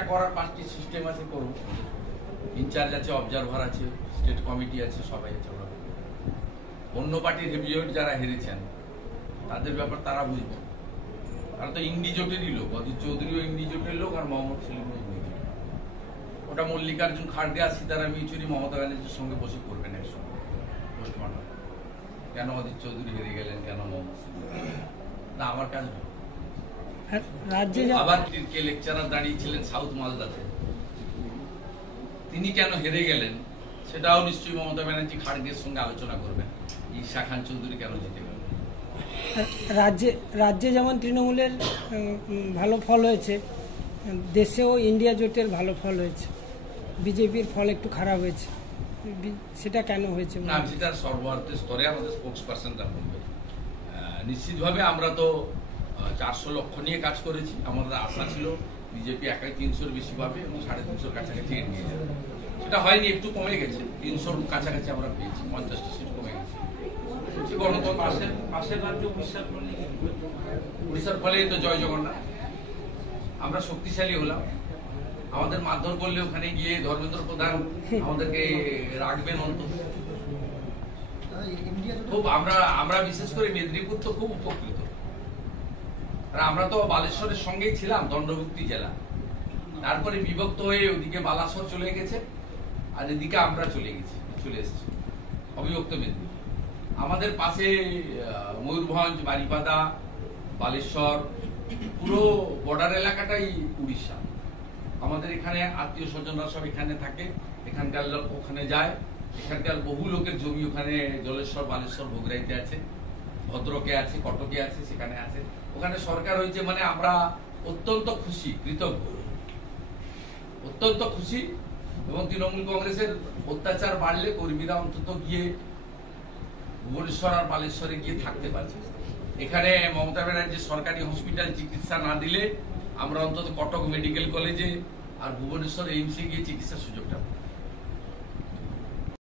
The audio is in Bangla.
যেটা করার 5টি সিস্টেম আছে করব। ইনচার্জ আছে, অবজারভার আছে, স্টেট কমিটি আছে, সবাই আছে। অন্য পার্টির হেভিওয়েট যারা হেরেছেন তাদের ব্যাপার তারা বুঝবে। তারা তো ইন্ডি জোটেরই লোক, অজিত চৌধুরীও ইন্ডি জোটের লোক, আর মোহাম্মদ সেলিমও ইন্ডি জোটের। ওটা মল্লিকার্জুন খাড়গে আর সীতারাম ইয়েচুরি মমতা ব্যানার্জির সঙ্গে বসে করবেন একসঙ্গে পোস্টমর্টম। কেন অজিত চৌধুরী হেরে গেলেন, কেন মোহাম্মদ সেলিম, না আমার কাজ নয়। রাজ্যে আবার কে লেকচারার দাঁড়িয়েছিলেন সাউথ মালদাতে, তিনি কেন হেরে গেলেন সেটাও নিশ্চয়ই মমতা ব্যানার্জি খাড়গের সঙ্গে আলোচনা করবেন। ঈশা খান চৌধুরী কেন জিতে গেলেন। রাজ্যে যেমন তৃণমূলের ভালো ফল হয়েছে, দেশেও ইন্ডিয়া জোটের ভালো ফল হয়েছে, বিজেপির ফল একটু খারাপ হয়েছে, সেটা কেন হয়েছে? না, সেটা সর্বভারতীয় স্তরে আমাদের স্পোক্স পার্সনরা বলবে। নিশ্চিতভাবে আমরা তো 400 লক্ষ নিয়ে কাজ করেছি। আমাদের আশা ছিল বিজেপি একাই 300-র বেশি পাবে এবং 350-র কাছাকাছি নিয়ে যাবে। সেটা হয়নি, একটু কমে গেছে। 300-র কাছাকাছি আমরা পেয়েছি, 50টা সিট কমে গেছে। উড়িষ্যার ফলে তো জয় জগন্নাথ, আমরা শক্তিশালী হলাম। আমাদের মারধর করলে ওখানে গিয়ে ধর্মেন্দ্র প্রধান আমাদেরকে রাখবেন অন্তত। খুব আমরা বিশেষ করে মেদিনীপুর তো খুব উপকৃত। আর আমরা তো বালেশ্বরের সঙ্গেই ছিলাম, দণ্ডভুক্তি জেলা। তারপরে বিভক্ত হয়ে ওদিকে বালাসর চলে গেছে, আর এদিকে আমরা চলে এসেছি অবিভক্ত মেদিনীপুর। আমাদের পাশে ময়ূরভঞ্জ, বারিপাদা, বালেশ্বর, পুরো বর্ডার এলাকাটাই উড়িষ্যা। আমাদের এখানে আত্মীয় স্বজনরা সব এখানে থাকে, এখানকার লোক ওখানে যায়। এখানকার বহু লোকের জমি ওখানে জলেশ্বর, বালেশ্বর, ভোগরাইতে আছে, ভদ্রকে আছে, কটকে আছে, সেখানে আছে। ওখানে সরকার হয়েছে মানে আমরা অত্যন্ত খুশি, কৃতজ্ঞ, অত্যন্ত খুশি। এবং তৃণমূল কংগ্রেসের অত্যাচার বাড়লে কর্মীরা অন্তত গিয়ে ভুবনেশ্বর আর বালেশ্বরে গিয়ে থাকতে পারছে। এখানে মমতা ব্যানার্জির সরকারি হসপিটাল চিকিৎসা না দিলে আমরা অন্তত কটক মেডিকেল কলেজে আর ভুবনেশ্বর এইমসে গিয়ে চিকিৎসার সুযোগটা পাবো।